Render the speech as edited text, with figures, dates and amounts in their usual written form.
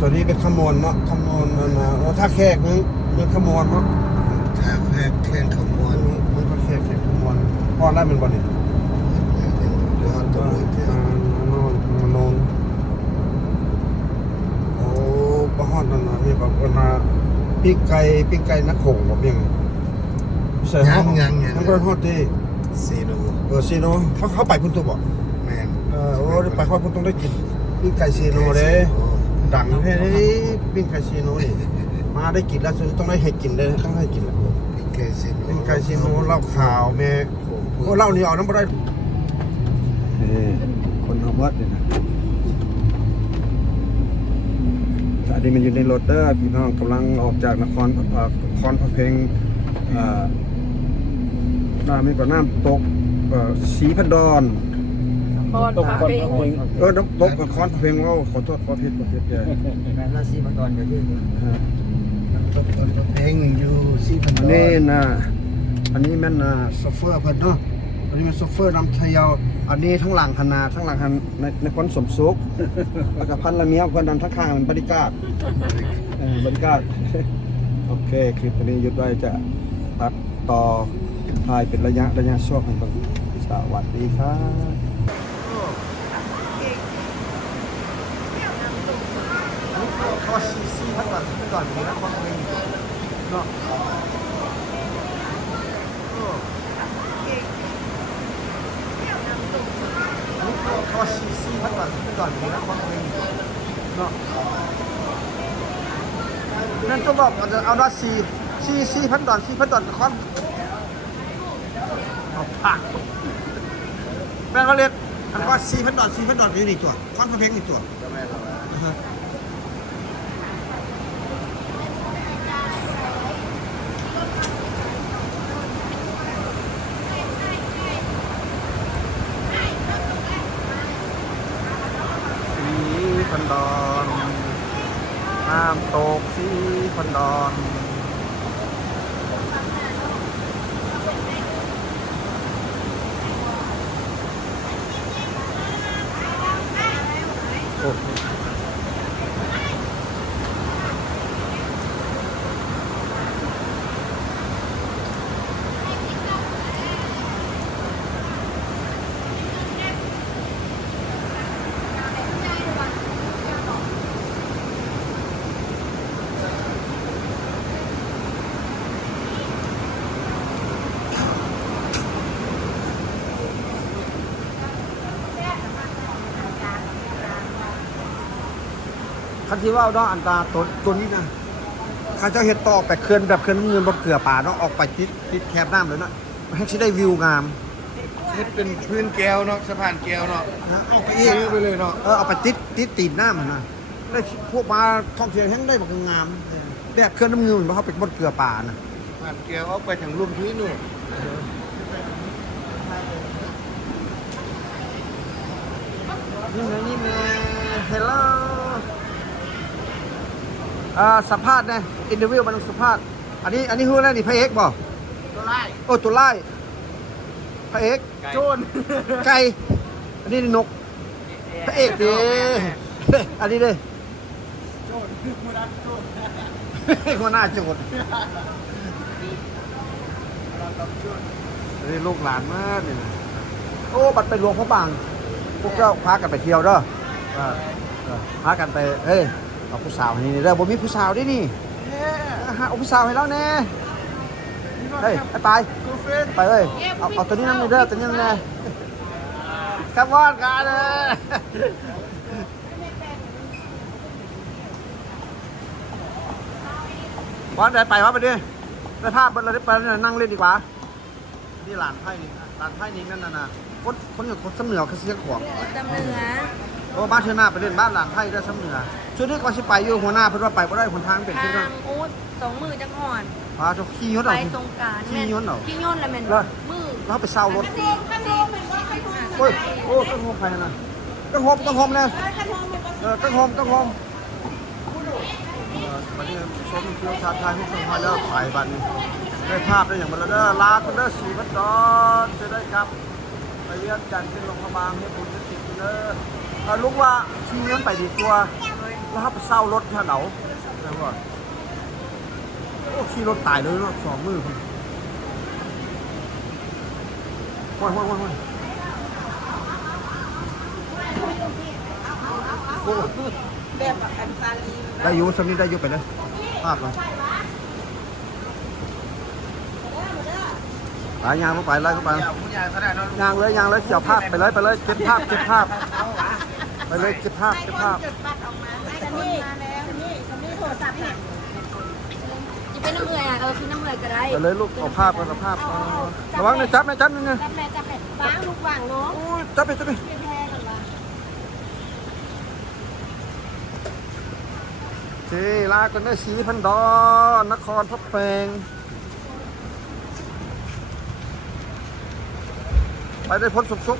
ตัวนี้เป็นขมวนเนาะขมวนมันนะโอ้ถ้าแขกนึกขมวนเนาะ ถ้าแค่แข่งขมวน มันก็แขกขมวนพอได้เป็นบ่นี่ ย้อนตัวเลยเที่ยวน อนโอ้บ่ฮอดนั่นน่ะมีแบบว่าปิ้งไก่นักโขงแบบยังใส่ฮอดทั้งบ่ฮอดดิ ซีโน ซีโนเขาไปพุ่นตัวบ่ แมน โอ้ไปฮอดพุ่นต้องได้กินปิ้งไก่ซีโนเด้ดังแท้เด้ปิ้งไก่ซีโนนี่มาได้กินแล้วต้องได้ให้กินเด้ต้องให้กินแล้ว พิเกซีโน ปิ้งไก่ซีโนเหล้าขาวแม่โอ้เหล้านี่เอาน้ำบ่ได้คนเอาวัดนี่นะอันนี้มันอยู่ในรถเด้อพี่น้องกำลังออกจากนครพระเพงไม่กว่าน้ำตกศรีพันดอน ตกคนเพลง น้ำตกกับคอนพระเพงว่าขอโทษขอผิดแก แม่ราศีมังกรก็คือ เพลงอยู่ซีพัน อันนี้นะอันนี้แม่นโซเฟอร์เพิ่นเนาะอันนี้มันโซเฟอร์นำเที่ยวอันนี้ทั้งหลังคณะทั้งหลังในคนสมสุขแล้วก็พันละเมียเพิ่นนั้นทั้งข้างมันบริการบริการโอเคคลิปนี้หยุดไว้จะตัดต่อถ่ายเป็นระยะช่วงให้เบิ่งสวัสดีครับข้อซีพักก่อนมีนะข้อนึงเนาะข้อซีพักก่อนมีนะข้อนึงเนาะนั่นต้องบอกเอาด้านซีพันดอนคอนเอาผักแม่เขาเรียกอันว่าซีพันดอนอยู่นี่ตัวคอนพระเพงนี่ตัวพันดอนน้ำตกสีพันดอนโอ้คันที่ว่าเนาะอันตาตัวนี้นะข้าเจ้าเห็ดต่อไปเคลื่อนแบบเคลื่อนเงินบนเกลือป่าเนาะออกไปติดแคบน้ำเลยเนาะให้ชิได้วิวงาม เฮ็ดเป็นพื้นแก้วเนาะสะพานแก้วเนาะ เอาไปเอง ไปเลยเนาะ เอาไปตีนน้ำนะได้พวกมาท่องเที่ยวแห้งได้แบบงามแบบเคลื่อนน้ำเงินเพราะเขาเป็นบนเกลือป่านะ สะพานแก้วเอาไปถึงรุ่มที่นู่น นี่เฮลโลสัมภาษณ์นะอินเทอร์วิวมันต้องสัมภาษณ์อันนี้ฮู้นะนี่พระเอกบ่ ตัวไล่ โอ้ตัวไล่พระเอก โจน ไก่อันนี้นกพระเอกดิอันนี้ดิ โจนมูดันโจน หัวหน้าโจรนี่ลูกหลานมากเลยนะโอ้บัดไปหลวงพระบางพวกเจ้าพากันไปเที่ยวเด้อพากันไปเฮ้ยเอาผู้สาวให้นี่เด้อบ่มีผู้สาวด้วยนี่เอาผู้สาวให้เราแน่เฮ้ยไปไปเอ้ยเอาตัวนี้นั่นเด้อตัวนี้นั่นแน่ครับวอดกันเลยวันไหนไปวะไปดิได้ภาพเราได้ไปนั่งเล่นดีกว่านี่หลานไพ่นี่นั่นน่ะคนอยู่คนสำเหนือเขาเสียงขวาง จำเนื้อ โอ้บ้านเธอหน้าไปเล่นบ้านหลานไพ่ได้สำเหนือช่วงนี้ก่อนสิไปอยู่หัวหน้าเพิ่นว่าไปบ่ได้คนทางเป็น ทา ที่นั่น งอูด2 มือจังหอน พาเจ้าขี่ยศ ไป เอา สงกรานต์ ขี่ยศเอา ขี้ยนแล้วแม่นมือ แล้วไปเช่ารถ ซี โอ้ยโอ้ต้องโฮมใครนะต้องโฮมเลยต้องโฮมบัดนี้ชมเที่ยวชาติไทยทุกคนมาแล้วถ่ายบัดนี้ได้ภาพได้อย่างมันแล้วเด้อลาคนเด้อสีพัดดอนจะได้ครับไปเรียนจันทร์ขึ้นลงพระบางให้บุญจะติดเด้อลุกว่าขี่ยศไปดีกว่า แล้วถ้าไปเศร้ารถท่าเดาแปลว่าโอ้ขี่รถตายเลยเนาะ2 มือคนว้ายโอ้ แบบอันซาลี ได้อยู่สำนี้ได้อยู่ไปเลยภาพมาไปยางลงไปไล่เข้าไป ผู้ใหญ่ขนาดนั้น ยางเลยเกี่ยวภาพไปเลยเก็บภาพไปเลยเก็บภาพ จดบัตรออกมาจะนี่จะนี่โทรศัพท์เนี่ย จะเป็นน้ำเอื่อยคือน้ำเอื่อยก็ได้ ไปเลยลูกเอาภาพกันเอาภาพระวังนะจับนะจับนะ จับแม่วางลูกวางเนาะ โอ้ยจับไป แพ้กันละ โอเคลากันได้4,000 ดอนนครพบแปงไปได้พ้นสุข